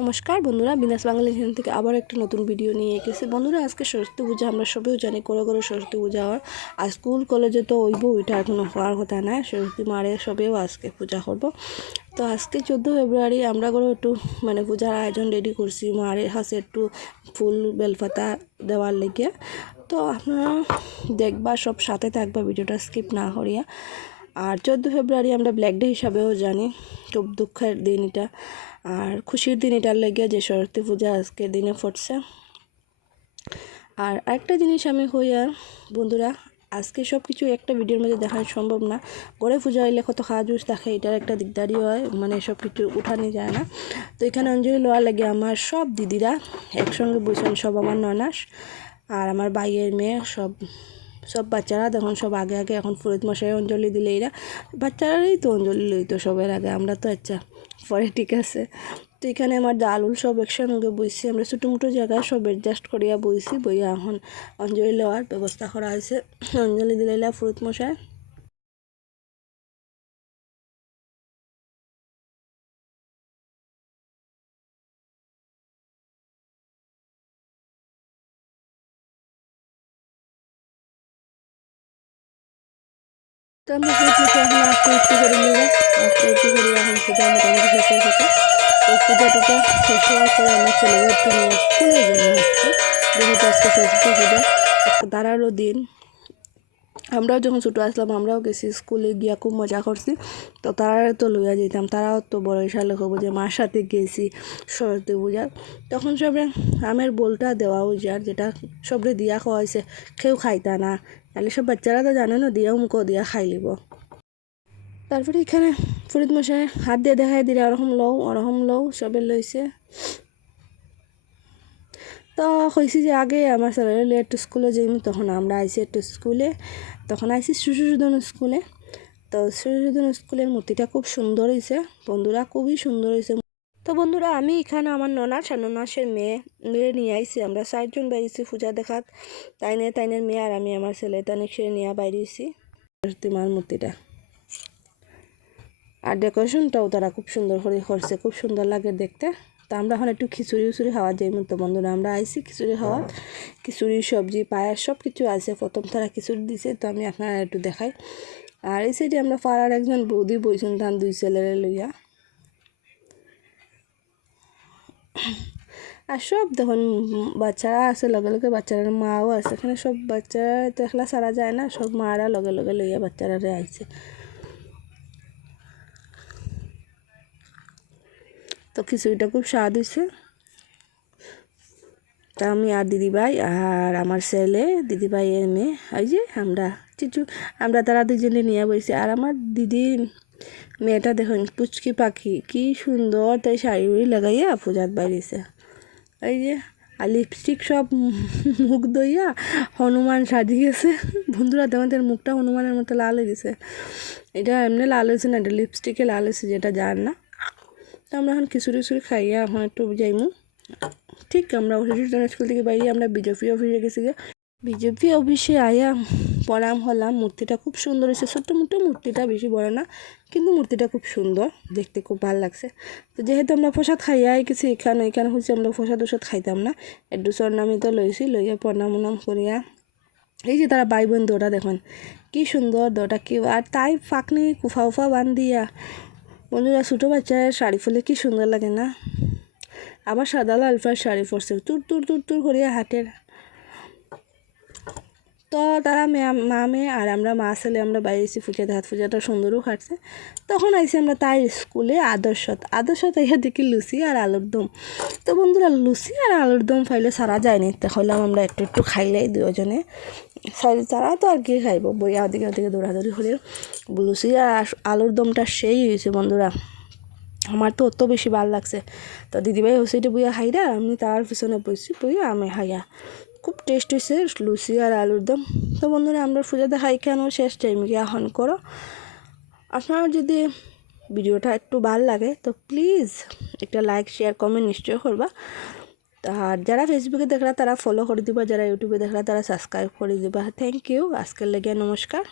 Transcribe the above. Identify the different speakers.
Speaker 1: নমস্কার বন্ধুরা, বিনাশ বাঙালি চ্যানেল থেকে আবার একটা নতুন ভিডিও নিয়ে এসেছি। বন্ধুরা, আজকে সরস্বতী পূজা, আমরা সবেও জানি করে করে সরস্বতী পূজা হয়। আর স্কুল কলেজে তো ওইব, ওইটা এখনও হওয়ার কথা না সরস্বতী মারে সবেও আজকে পূজা করব। তো আজকে চোদ্দ ফেব্রুয়ারি আমরা করে একটু মানে পূজার আয়োজন রেডি করছি মারে হাসে একটু ফুল, বেলপাতা দেওয়ার লেগে। তো আপনারা দেখবা, সব সাথে থাকবা ভিডিওটা স্কিপ না করিয়া। আর চোদ্দ ফেব্রুয়ারি আমরা ব্ল্যাক ডে হিসাবেও জানি। খুব দুঃখের দিন এটা। আর খুশির দিন এটার লেগে যে সরস্বতী পূজা আজকের দিনে পড়ছে আর আরেকটা জিনিস আমি হই আর বন্ধুরা, আজকে সব কিছু একটা ভিডিওর মধ্যে দেখানো সম্ভব না। ঘরে পূজা হইলে কত জুস থাকে, এটার একটা দিকদারি হয় মানে সব কিছু উঠানি যায় না। তো এখানে অঞ্জলি লওয়ার লাগে আমার সব দিদিরা একসঙ্গে বসেন, সব আমার ননাস আর আমার ভাইয়ের মেয়ে, সব সব বাচ্চারা তখন সব আগে আগে এখন ফরিদ মশাই অঞ্জলি দিলে এরা বাচ্চারাই তো অঞ্জলি লইতো সবের আগে, আমরা তো আচ্ছা পরে ঠিক আছে। তো এখানে আমার ডাল উল সব একসঙ্গে বইছি, আমরা ছোটো মোটো জায়গায় সব অ্যাডজাস্ট করিয়া বইছি, বইয়া এখন অঞ্জলি লওয়ার ব্যবস্থা করা হয়েছে। অঞ্জলি দিলে ফুরুত মশাই তো আমরা এখন আস্তে একটু করে নিয়ে আস্তে একটু করে এখন পূজা মোটামুটি শেষ হয়ে গেছে। তো পূজা টুজা শেষ একটা দাঁড়াল দিন। আমরাও যখন ছোটো আসলাম, আমরাও গেছি স্কুলে গিয়া খুব মজা করছি। তো তারা তো লইয়া যেতাম তারাও তো বড় সালে হব যে মার সাথে গেছি সরস্বতী পূজা তখন সবরে আমের বোলটা দেওয়া আর যেটা সবরে দিয়া খাওয়া হয়েছে কেউ খাইতা না। তাহলে সব বাচ্চারা তো জানে না, দিয়া মুখো দিয়া খাই লিব তারপরে এখানে ফরিদ মশাই হাত দিয়ে দেখাই দিলে, ওরকম লও ওরকম লও। সবে লইছে। তো হয়েছে যে আগে আমার ছেলেরা একটু স্কুলে যাইনি তখন আমরা আইসি একটু স্কুলে। তখন আইসি শিশুসুদন স্কুলে। তো শিশুসুদন স্কুলের মূর্তিটা খুব সুন্দর হয়েছে বন্ধুরা, খুবই সুন্দর হয়েছে তো বন্ধুরা, আমি এখানে আমার ননাস আর ননাসের মেয়ে মেয়ে নিয়ে আইছি। আমরা চারজন বাইরেছি পূজা দেখাত। তাইনে, তাইনের মেয়ে আর আমি আমার ছেলে তানে সে নিয়ে বাইরেছি। মার মূর্তিটা। আর ডেকোরেশনটাও তারা খুব সুন্দর করে করছে। খুব সুন্দর লাগে দেখতে। তো আমরা এখন একটু খিচুড়ি উচুড়ি খাওয়া যাই মতো বন্ধুরা। আমরা আইসি খিচুড়ি খাওয়া। খিচুড়ি সবজি পায়েস সব কিছু আছে। প্রথম তারা খিচুড়ি দিছে তো আমি আপনারা একটু দেখাই। আর এই সাইডে আমরা পাড়ার একজন বৌদি বইছেন ধান দুই ছেলেরে লইয়া। আর সব দেখুন বাচ্চারা আছে লগে লগে বাচ্চারা মাও আছে। এখানে সব বাচ্চারা তো একলা সারা যায় না সব মারা লগে লগে লইয়া বাচ্চারা আইছে। তো খিচুড়িটা খুব স্বাদ হয়েছে। তা আমি আর দিদিভাই আর আমার ছেলে দিদিভাইয়ের মেয়ে ওই যে আমরা, চিচু, আমরা তারা দুজনে নিয়ে বসেছি আর আমার দিদির মেয়েটা দেখুন, পুচকি পাখি, কি সুন্দর তাই শাড়ি উড়ি লাগাইয়া পূজাত বাইরেছে এই যে, আর লিপস্টিক সব মুখ দইয়া হনুমান সাজিয়েছে। বন্ধুরা তোমাদের মুখটা হনুমানের মতো লাল হয়ে গেছে। এটা এমনি লাল হয়েছে না, এটা লিপস্টিকে লাল হয়েছে, যেটা জান না। তো আমরা এখন খিচুড়ি খিচুড়ি খাইয়া এখন একটু যাইমু। ঠিক আমরা স্কুল থেকে বাইরে আমরা বিজেপি অফিসে গেছি গিয়ে বিজেপি অফিসে আয়া প্রণাম হলাম, মূর্তিটা খুব সুন্দর হয়েছে। ছোট্ট মোটো মূর্তিটা বেশি বড় না, কিন্তু মূর্তিটা খুব সুন্দর, দেখতে খুব ভালো লাগছে। তো যেহেতু আমরা প্রসাদ খাইয়া গেছি, এখানে এখানে হচ্ছে আমরা প্রসাদ ওষুধ খাইতাম না। একটু স্বর্ণামিত লইছি, লইয়া প্রণাম উনাম করিয়া। এই যে তারা ভাই বোন দৌড়া দেখুন, কি সুন্দর দৌড়া কি আর তাই ফাঁকনি কুফা উফা বান্ধিয়া। বন্ধুরা, ছোটো বাচ্চার শাড়ি ফুলে কি সুন্দর লাগে না? আবার সাদা লাল ফার শাড়ি পরছে, তুর তুর তুর তুর করিয়া হাটের। তো তারা মা মেয়ে আর আমরা মা ছেলে আমরা বাইরে এসে ফুচে হাত ফুচাটা সুন্দরও খাটছে তখন আইসি আমরা তাই স্কুলে আদর্শত। আদর্শত ইহা দেখি লুচি আর আলুর দম। তো বন্ধুরা, লুচি আর আলুর দম ফাইলে সারা যায়নি তাহলে আমরা একটু একটু খাইলাই দুজনে। তারা তো আর কি খাইব? বইয়া ওদিকে ওদিকে দৌড়াদৌড়ি হলে লুচি আর আলুর দমটা সেই হয়েছে বন্ধুরা। আমার তো অত বেশি ভালো লাগছে। তো দিদিভাই হসিটা বইয়া খাইরা, আমি তার পিছনে বসছি বইয়া আমি খাইয়া। খুব টেস্ট হয়েছে লুচি আর আলুর দম। তো বন্ধুরা, আমরা পূজা দেখাই কেন? শেষ টাইমকে এখন করো। আপনার যদি ভিডিওটা একটু ভালো লাগে, তো প্লিজ একটা লাইক শেয়ার কমেন্ট নিশ্চয় করবা। আর যারা ফেসবুকে দেখলা তারা ফলো করে দিবা, যারা ইউটিউবে দেখলা তারা সাবস্ক্রাইব করে দিবা। থ্যাংক ইউ আজকের লেগে নমস্কার।